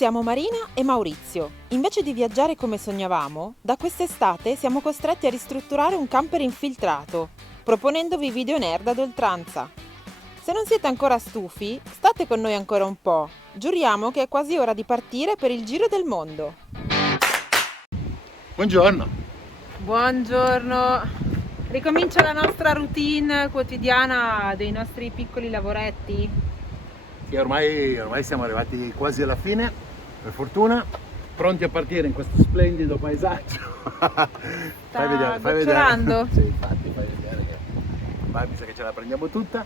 Siamo Marina e Maurizio. Invece di viaggiare come sognavamo, da quest'estate siamo costretti a ristrutturare un camper infiltrato, proponendovi video nerd ad oltranza. Se non siete ancora stufi, state con noi ancora un po'. Giuriamo che è quasi ora di partire per il giro del mondo. Buongiorno. Buongiorno. Ricomincia la nostra routine quotidiana dei nostri piccoli lavoretti. Sì, ormai siamo arrivati quasi alla fine, per fortuna, pronti a partire in questo splendido paesaggio. Sta gocciolando? Sì, infatti, fai vedere che vai, mi sa che ce la prendiamo tutta.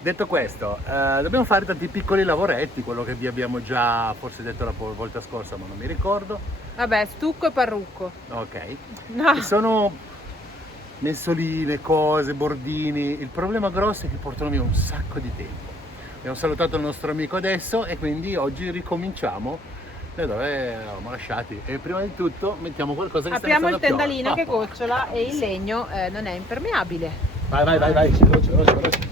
Detto questo, dobbiamo fare tanti piccoli lavoretti, quello che vi abbiamo già forse detto la volta scorsa, ma non mi ricordo. Vabbè, stucco e parrucco. Ok. No. Che sono mensoline, cose, bordini. Il problema grosso è che portano via un sacco di tempo. Abbiamo salutato il nostro amico adesso e quindi oggi ricominciamo da dove eravamo lasciati. E prima di tutto mettiamo qualcosa che apriamo il sta iniziando a tendalino che piovere. gocciola e il legno non è impermeabile. Vai, veloce.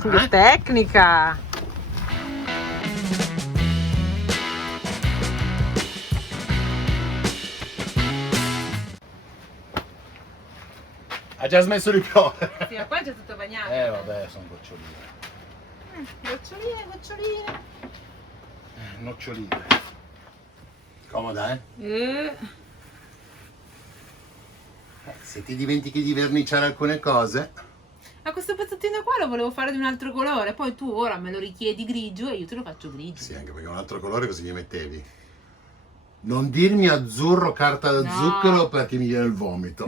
Che tecnica! Ha già smesso di piovere. Sì, ma qua è già tutto bagnato. Vabbè, sono goccioline. Goccioline. Noccioline. Comoda, Se ti dimentichi di verniciare alcune cose. Ma questo pezzettino qua lo volevo fare di un altro colore, poi tu ora me lo richiedi grigio e io te lo faccio grigio. Sì, anche perché un altro colore così gli mettevi. Non dirmi azzurro carta da zucchero perché mi viene il vomito.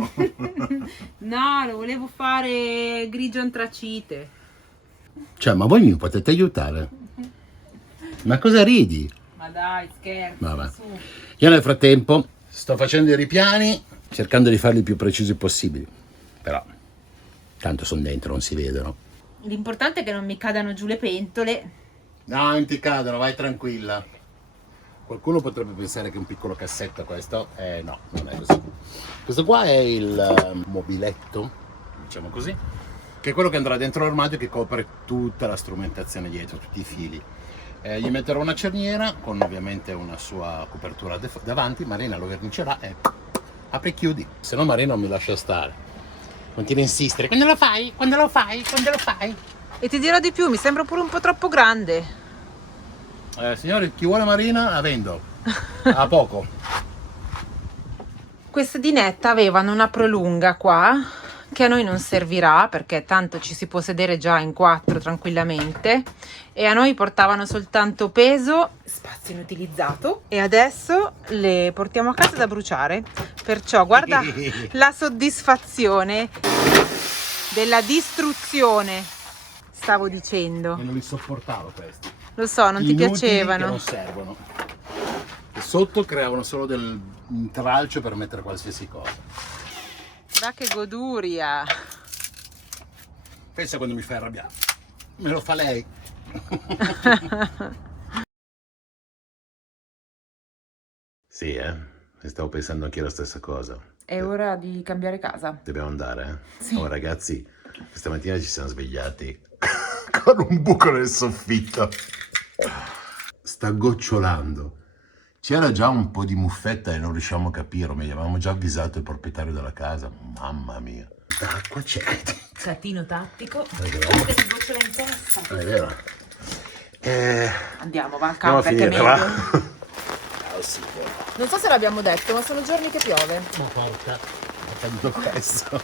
No, lo volevo fare grigio antracite. Cioè, ma voi mi potete aiutare? Ma cosa ridi? Ma dai, scherzo. Vabbè. Su. Io nel frattempo sto facendo i ripiani, cercando di farli il più precisi possibili. Però, tanto sono dentro, non si vedono. L'importante è che non mi cadano giù le pentole. No, non ti cadono, vai tranquilla. Qualcuno potrebbe pensare che è un piccolo cassetto questo. No, non è così. Questo qua è il mobiletto, diciamo così, che è quello che andrà dentro l'armadio che copre tutta la strumentazione dietro, tutti i fili. Gli metterò una cerniera con ovviamente una sua copertura davanti. Marina lo vernicerà e apri e chiudi. Se no Marina non mi lascia stare. Continua a insistere. Quando lo fai? E ti dirò di più, mi sembra pure un po' troppo grande. Signori, chi vuole Marina la vendo. A poco. Queste dinette avevano una prolunga qua che a noi non servirà perché tanto ci si può sedere già in 4 tranquillamente e a noi portavano soltanto peso, spazio inutilizzato e adesso le portiamo a casa da bruciare, perciò guarda la soddisfazione della distruzione, stavo dicendo. E non li sopportavo questi. Lo so, non ti Inutili, piacevano. che non servono. E sotto creavano solo del tralcio per mettere qualsiasi cosa. Guarda che goduria. Pensa quando mi fai arrabbiare. Me lo fa lei. Sì, stavo pensando anche io la stessa cosa. È ora di cambiare casa. Dobbiamo andare, Sì. Oh ragazzi, questa mattina ci siamo svegliati con un buco nel soffitto. Sta gocciolando. C'era già un po' di muffetta e non riusciamo a capire, ma gli avevamo già avvisato il proprietario della casa. Mamma mia. D'acqua c'è. Catino tattico. Perché no? Che ti gocciola in testa. È vero. Andiamo, va al Andiamo a camper che è finire, va? meglio. Non so se l'abbiamo detto, ma sono giorni che piove. Ma porca, è accaduto questo.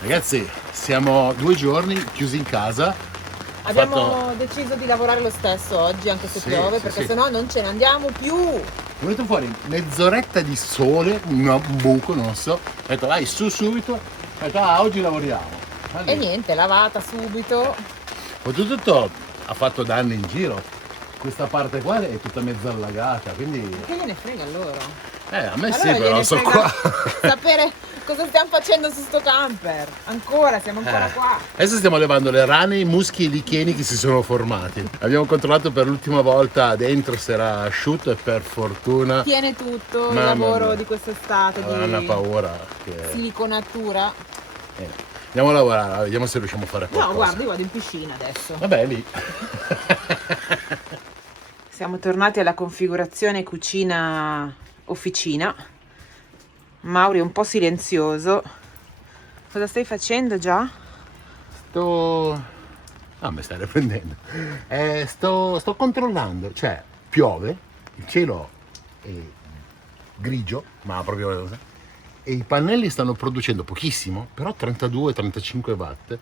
Ragazzi, siamo 2 giorni chiusi in casa. Abbiamo deciso di lavorare lo stesso oggi, anche se Sì, piove, sì, perché sì. sennò non ce ne andiamo più. È venuto fuori mezz'oretta di sole, un buco, non so. Ho detto vai su subito. Ho detto oggi lavoriamo. E niente, lavata subito. Oltretutto ha fatto danni in giro. Questa parte qua è tutta mezza allagata, quindi. Che gliene frega loro? A me sì, Allora però gliene so frega qua. sapere cosa stiamo facendo su sto camper. Ancora, siamo ancora qua. Adesso stiamo levando le rane, i muschi e i licheni che si sono formati. Abbiamo controllato per l'ultima volta dentro se era asciutto e per fortuna. Tiene tutto il Mamma lavoro mia. di quest'estate Aveva una di paura che. siliconatura. Ne Andiamo a lavorare, vediamo se riusciamo a fare qualcosa. No, guarda, io vado in piscina adesso. Vabbè, lì. Siamo tornati alla configurazione cucina-officina. Mauri è un po' silenzioso. Cosa stai facendo già? Mi stai riprendendo. Sto controllando, cioè piove, il cielo è grigio, ma proprio... E i pannelli stanno producendo pochissimo, però 32-35 watt,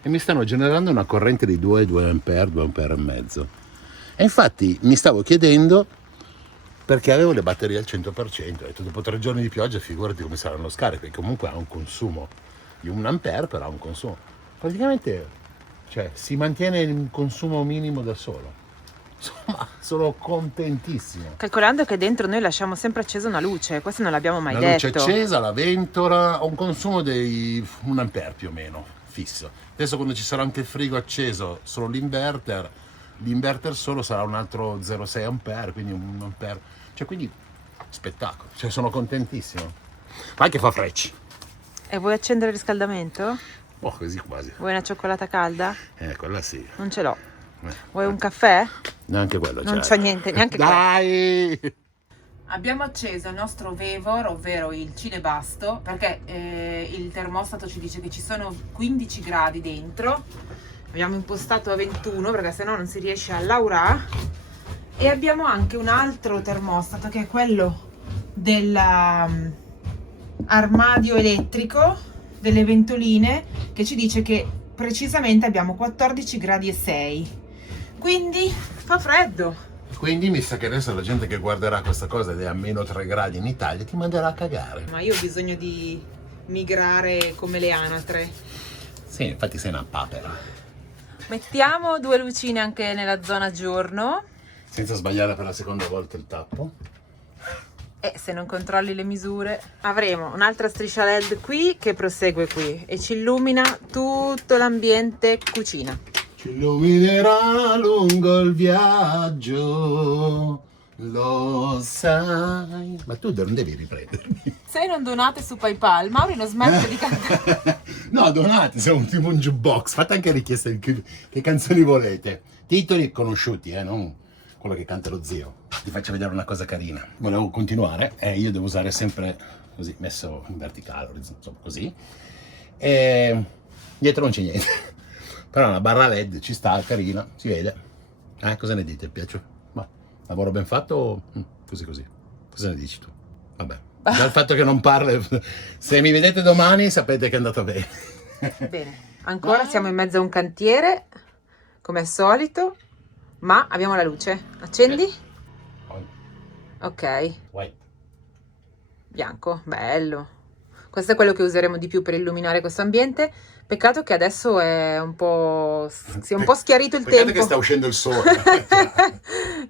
e mi stanno generando una corrente di 2 ampere, 2 ampere e mezzo. E infatti mi stavo chiedendo perché avevo le batterie al 100%, ho detto dopo 3 giorni di pioggia figurati come saranno scariche, perché comunque ha un consumo di 1 ampere, però ha un consumo. Praticamente, cioè, si mantiene il consumo minimo da solo. Insomma, sono contentissimo. Calcolando che dentro noi lasciamo sempre accesa una luce, questo non l'abbiamo mai La luce detto. accesa, la ventola, ho un consumo di 1 ampere più o meno, fisso. Adesso quando ci sarà anche il frigo acceso, solo l'inverter solo sarà un altro 0,6 ampere, quindi 1 ampere. Cioè, quindi, spettacolo, cioè sono contentissimo. Ma anche fa frecci. E vuoi accendere il riscaldamento? Oh, così quasi. Vuoi una cioccolata calda? Quella sì. Non ce l'ho. Vuoi un caffè? Neanche quello Non c'è niente, neanche Dai! Abbiamo acceso il nostro Vevor, ovvero il cinebasto, perché il termostato ci dice che ci sono 15 gradi dentro. Abbiamo impostato a 21 perché sennò non si riesce a lavorare. E abbiamo anche un altro termostato che è quello dell'armadio elettrico, delle ventoline, che ci dice che precisamente abbiamo 14 gradi e 6. Quindi fa freddo. Quindi mi sa che adesso la gente che guarderà questa cosa ed è a meno 3 gradi in Italia ti manderà a cagare. Ma io ho bisogno di migrare come le anatre. Sì, infatti sei una papera. Mettiamo 2 lucine anche nella zona giorno. Senza sbagliare per la seconda volta il tappo. E se non controlli le misure avremo un'altra striscia LED qui che prosegue qui e ci illumina tutto l'ambiente cucina. Ci illuminerà lungo il viaggio, lo sai. Ma tu non devi riprendermi. Se non donate su PayPal, Mauri non smette di cantare. No, donate, siamo tipo un jukebox. Fate anche richieste di che canzoni volete. Titoli conosciuti, non quello che canta lo zio. Ti faccio vedere una cosa carina. Volevo continuare e io devo usare sempre così, messo in verticale, insomma così. E dietro non c'è niente. Però una barra LED ci sta, carina, si vede. Cosa ne dite? Piace? Ma lavoro ben fatto o così così? Cosa ne dici tu? Vabbè. Dal fatto che non parlo, se mi vedete domani sapete che è andato bene. Bene, ancora siamo in mezzo a un cantiere, come al solito, ma abbiamo la luce. Accendi? Ok. Vai. Bianco, bello. Questo è quello che useremo di più per illuminare questo ambiente. Peccato che adesso è un po'... si è un po' schiarito il Peccato tempo. che sta uscendo il sole.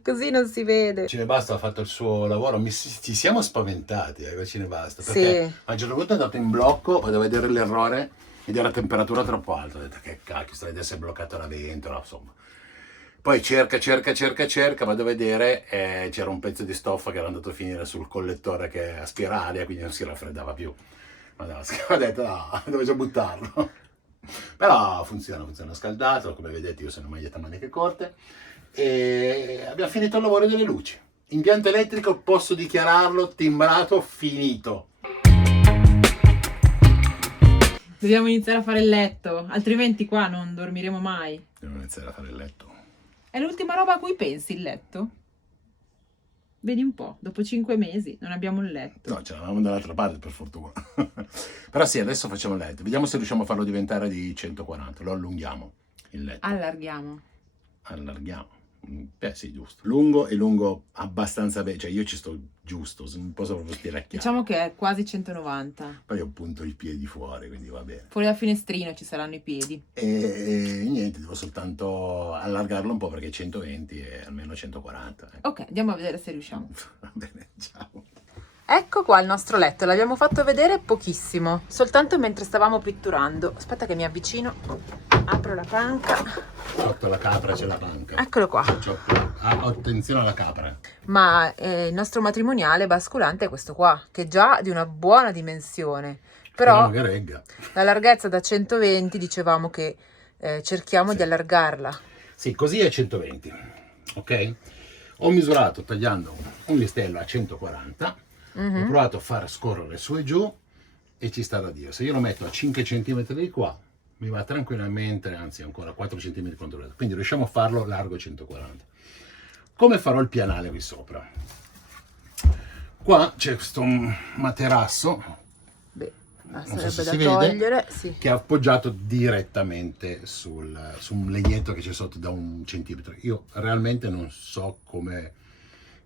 Così non si vede. Cinebasta ha fatto il suo lavoro, ci siamo spaventati con Cinebasta, perché Sì. a un certo punto è andato in blocco, poi devo vedere l'errore ed era temperatura troppo alta, ho detto che cacchio, sta vedendo se è bloccata la ventola, insomma. Poi cerca, vado a vedere, c'era un pezzo di stoffa che era andato a finire sul collettore che aspira aria, quindi non si raffreddava più. Ma no, ho detto no, devo già buttarlo. Però funziona scaldato, come vedete io sono in maglietta a maniche corte e abbiamo finito il lavoro delle luci. Impianto elettrico, posso dichiararlo, timbrato, finito. Dobbiamo iniziare a fare il letto, altrimenti qua non dormiremo mai. Devo iniziare a fare il letto. È l'ultima roba a cui pensi, il letto? Vedi un po', dopo 5 mesi non abbiamo un letto. No, ce l'avevamo dall'altra parte per fortuna. Però sì, adesso facciamo il letto. Vediamo se riusciamo a farlo diventare di 140. Lo allunghiamo il letto. Allarghiamo. Allarghiamo. Beh sì, giusto. Lungo e lungo abbastanza bene. Cioè io ci sto giusto, non posso proprio stiracchiare. Diciamo che è quasi 190. Poi ho punto i piedi fuori, quindi va bene. Fuori dal finestrino ci saranno i piedi. E niente, devo soltanto allargarlo un po' perché 120 è almeno 140. Ok, andiamo a vedere se riusciamo. Va bene, ciao. Ecco qua il nostro letto, l'abbiamo fatto vedere pochissimo, soltanto mentre stavamo pitturando. Aspetta che mi avvicino, apro la panca. Sotto la capra c'è la panca. Eccolo qua. Attenzione alla capra. Ma il nostro matrimoniale basculante è questo qua, che è già di una buona dimensione. Però che regga. la larghezza da 120 dicevamo che cerchiamo di allargarla. Sì, così è 120, ok? Ho misurato tagliando un listello a 140, ho provato a far scorrere su e giù e ci sta da Dio. Se io lo metto a 5 cm di qua, mi va tranquillamente, anzi ancora 4 cm controllato. Quindi riusciamo a farlo largo 140. Come farò il pianale qui sopra? Qua c'è questo materasso, Beh, non so sarebbe se da si togliere, vede, sì. che è appoggiato direttamente su un legnetto che c'è sotto da 1 centimetro. Io realmente non so come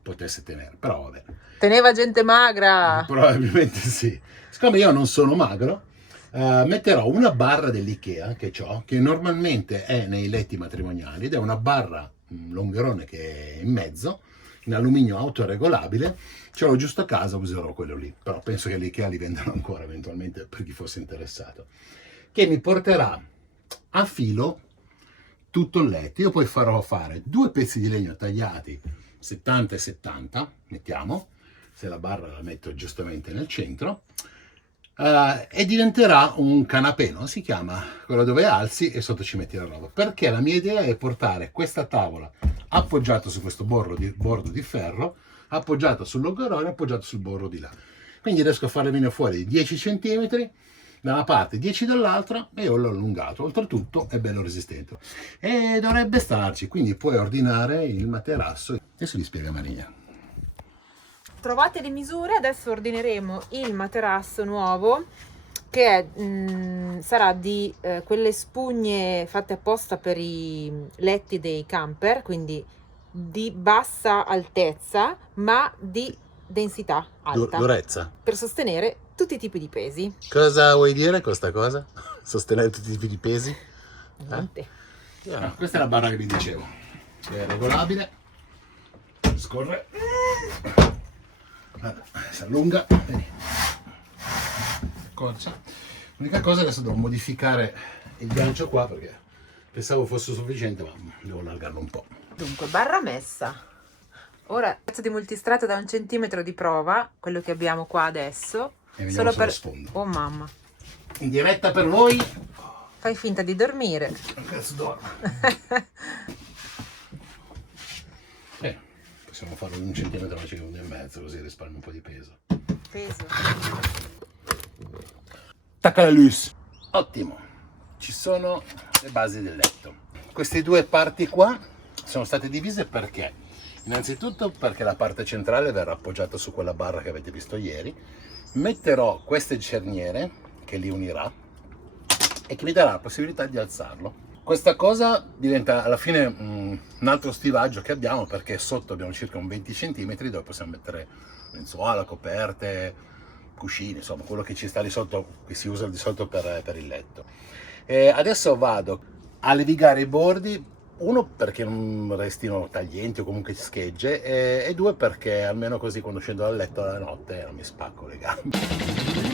potesse tenere, però vabbè. Teneva gente magra! Probabilmente sì. Siccome io non sono magro, metterò una barra dell'Ikea che ho, che normalmente è nei letti matrimoniali, ed è una barra longherone che è in mezzo, in alluminio autoregolabile. Ce l'ho giusto a casa, userò quello lì, però penso che l'Ikea li vendano ancora eventualmente per chi fosse interessato, che mi porterà a filo tutto il letto. Io poi farò fare 2 pezzi di legno tagliati 70 e 70, mettiamo, se la barra la metto giustamente nel centro, e diventerà un canapè, no? Si chiama quello dove alzi e sotto ci metti la roba, perché la mia idea è portare questa tavola appoggiata su questo bordo di ferro, appoggiata sul logorone, appoggiato sul bordo di là, quindi riesco a farne venire fuori 10 cm da una parte, 10 dall'altra, e io l'ho allungato. Oltretutto è bello resistente e dovrebbe starci, quindi puoi ordinare il materasso. Adesso gli spiega Maria. Trovate le misure, adesso ordineremo il materasso nuovo, che sarà di quelle spugne fatte apposta per i letti dei camper, quindi di bassa altezza ma di densità alta, Durezza. per sostenere tutti i tipi di pesi. Cosa vuoi dire con questa cosa? Sostenere tutti i tipi di pesi? Niente. No, questa è la barra che vi dicevo, è regolabile, scorre, si allunga, vedi. L'unica cosa, adesso devo modificare il gancio qua perché pensavo fosse sufficiente, ma devo allargarlo un po'. Dunque, barra messa. Ora, pezzo di multistrato da 1 centimetro di prova, quello che abbiamo qua adesso, E vediamo sullo sfondo. Oh mamma, In diretta per voi. fai finta di dormire. Cazzo dormo. Possiamo farlo di 1 centimetro invece che 1,5, così risparmio un po' di peso. Peso. Tacca la luce. Ottimo. Ci sono le basi del letto. Queste 2 parti qua sono state divise perché? Innanzitutto perché la parte centrale verrà appoggiata su quella barra che avete visto ieri. Metterò queste cerniere che li unirà e che mi darà la possibilità di alzarlo. Questa cosa diventa alla fine un altro stivaggio che abbiamo, perché sotto abbiamo circa un 20 cm dove possiamo mettere lenzuola, coperte, cuscini, insomma quello che ci sta lì sotto, che si usa di solito per il letto. E adesso vado a levigare i bordi, 1 perché non restino taglienti o comunque schegge, e 2 perché almeno così quando scendo dal letto la notte non mi spacco le gambe.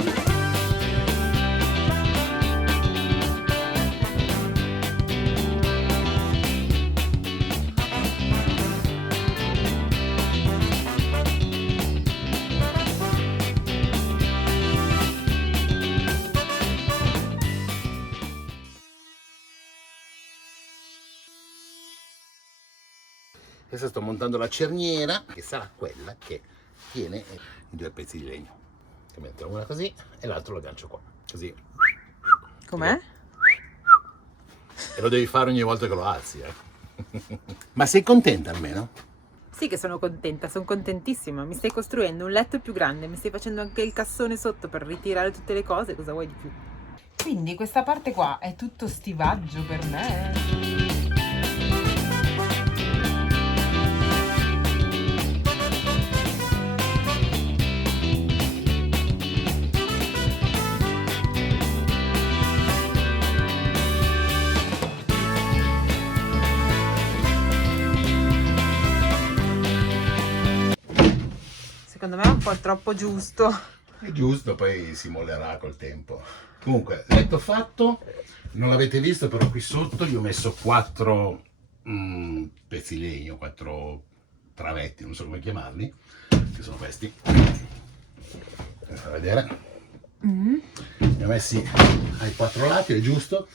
Adesso sto montando la cerniera, che sarà quella che tiene i 2 pezzi di legno. Che metto una così e l'altro lo aggancio qua, così. Com'è? E lo devi fare ogni volta che lo alzi, Ma sei contenta almeno? Sì che sono contenta, sono contentissima. Mi stai costruendo un letto più grande, mi stai facendo anche il cassone sotto per ritirare tutte le cose, cosa vuoi di più? Quindi questa parte qua è tutto stivaggio per me. Secondo me è un po' troppo giusto. È giusto, poi si mollerà col tempo. Comunque, letto fatto, non l'avete visto, però qui sotto gli ho messo 4 pezzi di legno, 4 travetti, non so come chiamarli, che sono questi. Vedete? li ho messi ai 4 lati, è giusto,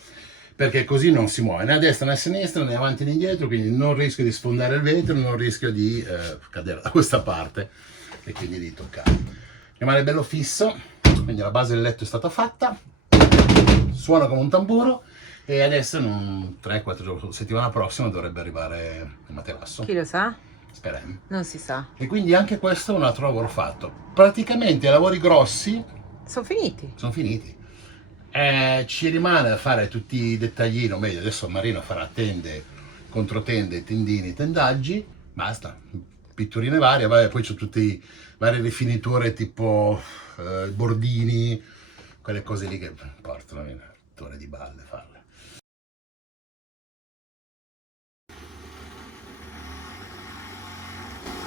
perché così non si muove né a destra né a sinistra né avanti né indietro, quindi non rischio di sfondare il vetro, non rischio di cadere da questa parte e quindi di toccare. Rimane bello fisso, quindi la base del letto è stata fatta, suona come un tamburo e adesso in 3-4 giorni, settimana prossima dovrebbe arrivare il materasso. Chi lo sa? Speriamo. Non si sa. E quindi anche questo è un altro lavoro fatto. Praticamente i lavori grossi Sono finiti. sono finiti. Ci rimane da fare tutti i dettaglini, o meglio, adesso Marino farà tende, controtende, tendini, tendaggi, basta. Pitturine varie, vabbè, poi c'ho tutte le varie rifiniture tipo bordini, quelle cose lì che portano in ore di balle farle.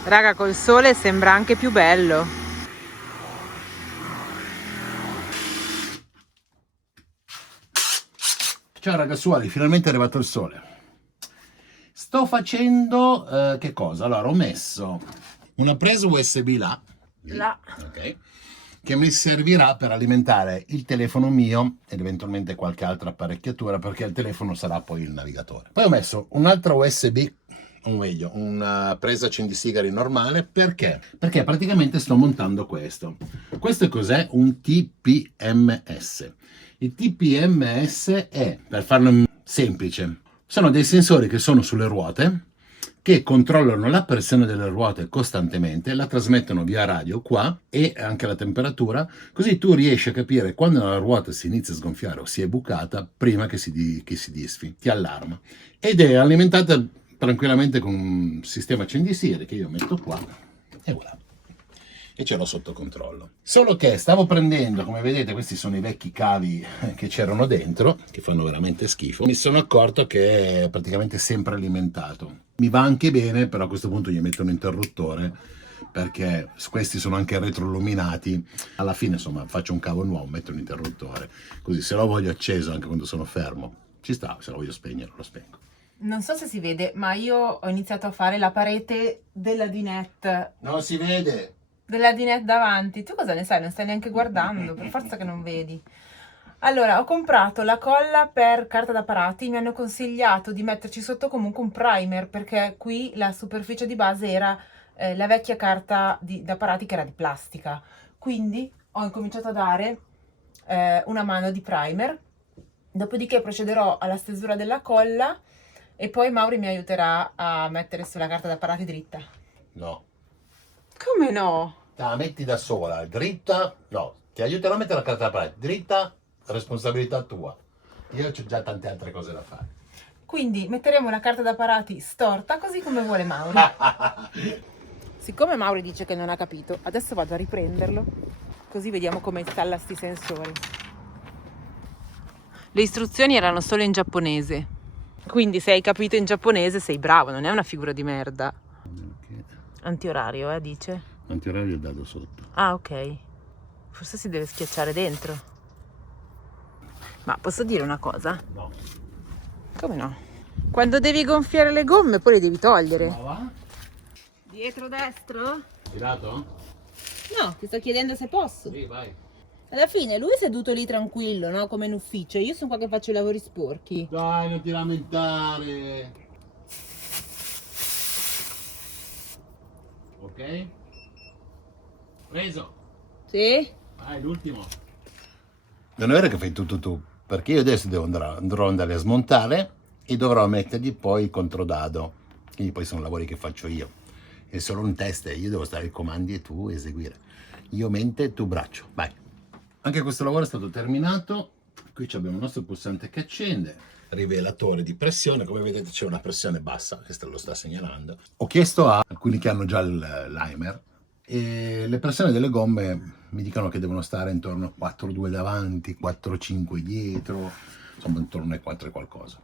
Raga, col sole sembra anche più bello. Ciao ragazzuoli, finalmente è arrivato il sole. Sto facendo che cosa? Allora, ho messo una presa USB là, ok, che mi servirà per alimentare il telefono mio ed eventualmente qualche altra apparecchiatura, perché il telefono sarà poi il navigatore. Poi ho messo un'altra USB, o meglio, una presa accendisigari normale, perché? Perché praticamente sto montando questo. Questo cos'è? Un TPMS. Il TPMS è, per farlo semplice, sono dei sensori che sono sulle ruote, che controllano la pressione delle ruote costantemente, la trasmettono via radio qua e anche la temperatura, così tu riesci a capire quando la ruota si inizia a sgonfiare o si è bucata prima che si disfi, ti allarma. Ed è alimentata tranquillamente con un sistema accendisigari che io metto qua e voilà. E ce l'ho sotto controllo. Solo che stavo prendendo, come vedete, questi sono i vecchi cavi che c'erano dentro, che fanno veramente schifo. Mi sono accorto che è praticamente sempre alimentato. Mi va anche bene, però a questo punto gli metto un interruttore, perché questi sono anche retroilluminati. Alla fine, insomma, faccio un cavo nuovo, metto un interruttore. Così se lo voglio acceso anche quando sono fermo, ci sta, se lo voglio spegnere, lo spengo. Non so se si vede, ma io ho iniziato a fare la parete della dinette. Non si vede! Della dinette davanti. Tu cosa ne sai? Non stai neanche guardando, per forza che non vedi. Allora, ho comprato la colla per carta da parati, mi hanno consigliato di metterci sotto comunque un primer, perché qui la superficie di base era la vecchia carta da parati che era di plastica. Quindi ho incominciato a dare una mano di primer, dopodiché procederò alla stesura della colla e poi Mauri mi aiuterà a mettere sulla carta da parati dritta. No. Come no? La metti da sola, dritta, no, ti aiuterò a mettere la carta da parati, dritta, responsabilità tua. Io ho già tante altre cose da fare. Quindi metteremo la carta da parati storta, così come vuole Mauri. Siccome Mauri dice che non ha capito, adesso vado a riprenderlo, così vediamo come installa sti sensori. Le istruzioni erano solo in giapponese, quindi se hai capito in giapponese sei bravo, non è una figura di merda. Okay. Antiorario, dice? Antiorario il dado sotto. Ah, ok. Forse si deve schiacciare dentro. Ma posso dire una cosa? No. Come no? Quando devi gonfiare le gomme poi le devi togliere. Ma va? Dietro destro? Girato? No, ti sto chiedendo se posso. Sì, vai. Alla fine lui è seduto lì tranquillo, no? Come in ufficio. Io sono qua che faccio i lavori sporchi. Dai, non ti lamentare. Ok? Preso. Sì? Vai, l'ultimo. Non è vero che fai tutto tu, perché io adesso andrò andare a smontare e dovrò mettergli poi il controdado. Quindi poi sono lavori che faccio io. È solo un test, io devo stare ai comandi e tu eseguire. Io mente, tu braccio. Vai. Anche questo lavoro è stato terminato. Qui abbiamo il nostro pulsante che accende, rivelatore di pressione, come vedete c'è una pressione bassa, che lo sta segnalando. Ho chiesto a alcuni che hanno già il Limer e le pressioni delle gomme mi dicono che devono stare intorno a 4,2 davanti, 4,5 dietro, insomma intorno ai 4 e qualcosa.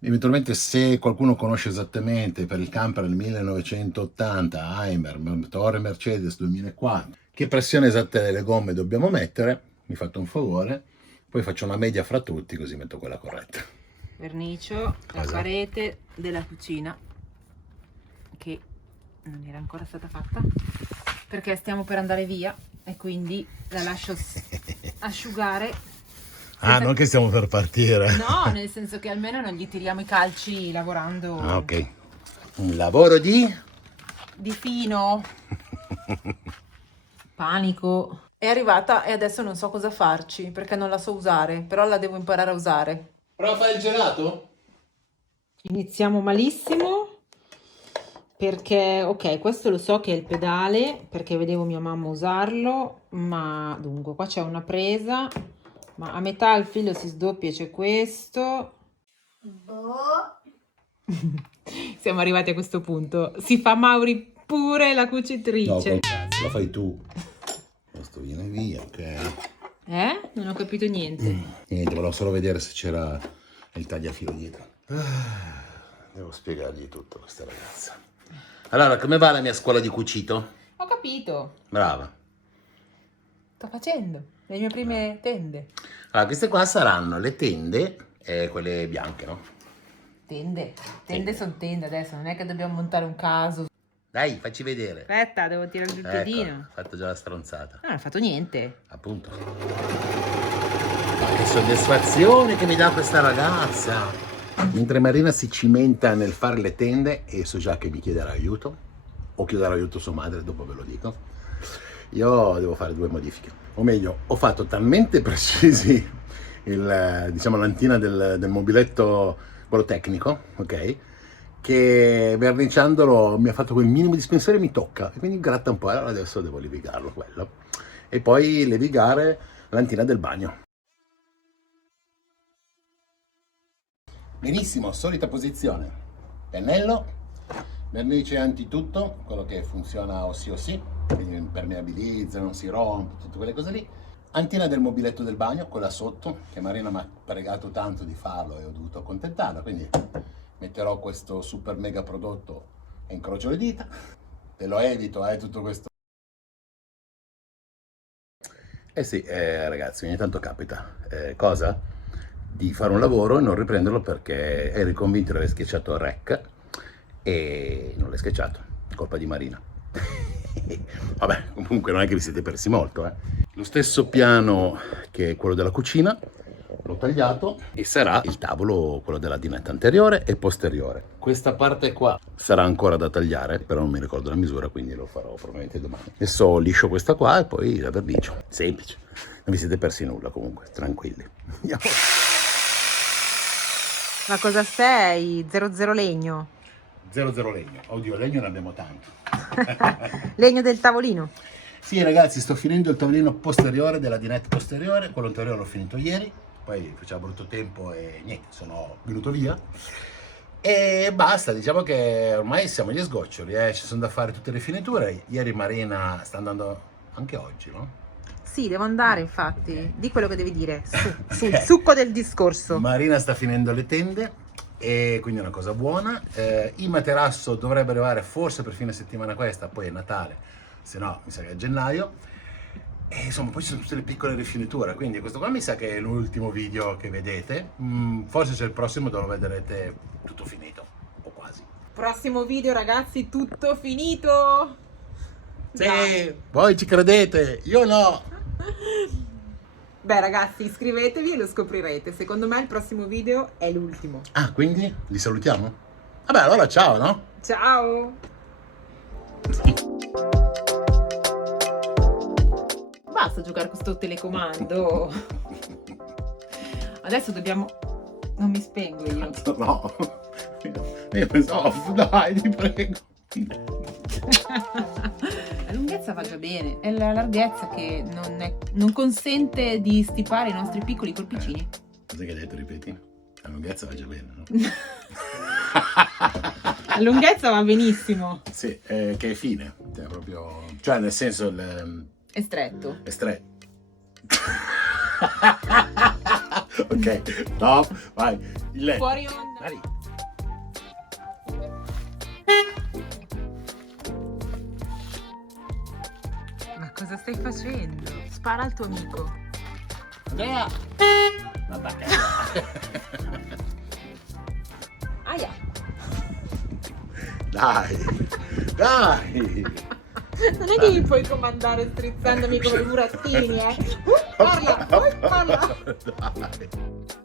Eventualmente se qualcuno conosce esattamente per il camper del 1980, Heimer, motore Mercedes 2004, che pressione esatta delle gomme dobbiamo mettere, mi fate un favore, poi faccio una media fra tutti così metto quella corretta. Vernicio la parete della cucina che non era ancora stata fatta perché stiamo per andare via e quindi la lascio asciugare. Ah, non che stiamo per partire. No, nel senso che almeno non gli tiriamo i calci lavorando. Ah, ok. Un lavoro di fino. Panico. È arrivata e adesso non so cosa farci perché non la so usare, però la devo imparare a usare. Prova a fare il gelato? Iniziamo malissimo perché, ok, questo lo so che è il pedale perché vedevo mia mamma usarlo, ma dunque qua c'è una presa, ma a metà il filo si sdoppia e c'è questo. Siamo arrivati a questo punto. Si fa Mauri pure la cucitrice. No, la fai tu. Questo viene via, ok. Non ho capito niente. Niente, volevo solo vedere se c'era il tagliafilo dietro. Devo spiegargli tutto a questa ragazza. Allora, come va la mia scuola di cucito? Ho capito. Brava. Sto facendo le mie prime tende. Allora, queste qua saranno le tende, quelle bianche, no? Tende sono tende adesso, non è che dobbiamo montare un caso. Dai, facci vedere. Aspetta, devo tirare giù il piedino. Ecco, ho fatto già la stronzata. Non ho fatto niente. Appunto. Ma che soddisfazione che mi dà questa ragazza. Mentre Marina si cimenta nel fare le tende, e so già che mi chiederà aiuto, o chiederà aiuto sua madre, dopo ve lo dico, io devo fare 2 modifiche. O meglio, ho fatto talmente precisi diciamo, l'antina del mobiletto, quello tecnico, ok? Che verniciandolo mi ha fatto quel minimo di spessore e mi tocca, e quindi gratta un po'. Allora adesso devo levigarlo quello, e poi levigare l'antina del bagno. Benissimo, solita posizione, pennello, vernice antitutto, quello che funziona o sì, quindi impermeabilizza, non si rompe, tutte quelle cose lì. Antina del mobiletto del bagno, quella sotto, che Marina mi ha pregato tanto di farlo e ho dovuto accontentarla, quindi metterò questo super mega prodotto e incrocio le dita. Te lo evito, tutto questo. Eh sì, ragazzi, ogni tanto capita. Cosa? Di fare un lavoro e non riprenderlo perché eri convinto di aver schiacciato il rec e non l'hai schiacciato, colpa di Marina. Vabbè, comunque non è che vi siete persi molto, Lo stesso piano che quello della cucina l'ho tagliato e sarà il tavolo, quello della dinetta anteriore e posteriore. Questa parte qua sarà ancora da tagliare, però non mi ricordo la misura, quindi lo farò probabilmente domani. Adesso liscio questa qua e poi la vernicio. Semplice, non vi siete persi nulla comunque, tranquilli. Andiamo. Ma cosa sei? 00 legno? 00 legno. Oddio, legno ne abbiamo tanto. Legno del tavolino? Sì, ragazzi, sto finendo il tavolino posteriore della dinette posteriore, quello anteriore l'ho finito ieri, poi faceva brutto tempo e niente, sono venuto via. E basta, diciamo che ormai siamo agli sgoccioli, ci sono da fare tutte le finiture. Ieri Marina sta andando anche oggi, no? Sì, devo andare infatti. Di quello che devi dire, sul succo del discorso. Marina sta finendo le tende e quindi è una cosa buona. Il materasso dovrebbe arrivare forse per fine settimana questa, poi è Natale, se no mi sa che è a gennaio. E insomma poi ci sono tutte le piccole rifiniture, quindi questo qua mi sa che è l'ultimo video che vedete. Forse c'è il prossimo dove vedrete tutto finito, o quasi. Prossimo video ragazzi, tutto finito! Sì, Dai. voi ci credete, io no! Beh ragazzi, iscrivetevi e lo scoprirete. Secondo me il prossimo video è l'ultimo. Ah, quindi li salutiamo? Vabbè, allora ciao, no? Ciao! Basta giocare con sto telecomando. Adesso dobbiamo... Non mi spengo io. No, io pensavo, dai, ti prego. La lunghezza va già bene, è la larghezza che non consente di stipare i nostri piccoli corpicini. Cosa che hai detto, ripeti? La lunghezza va già bene, no? La lunghezza va benissimo. Sì, che è fine, cioè proprio... Cioè nel senso... È stretto. È stretto. Ok, stop, vai. Fuori onda. Dai. Ma cosa stai facendo? Spara al tuo amico. Andrea! Vabbè. Aia. Dai, dai. Non è che mi puoi comandare strizzandomi come i burattini, eh. Parla, parla. Dai.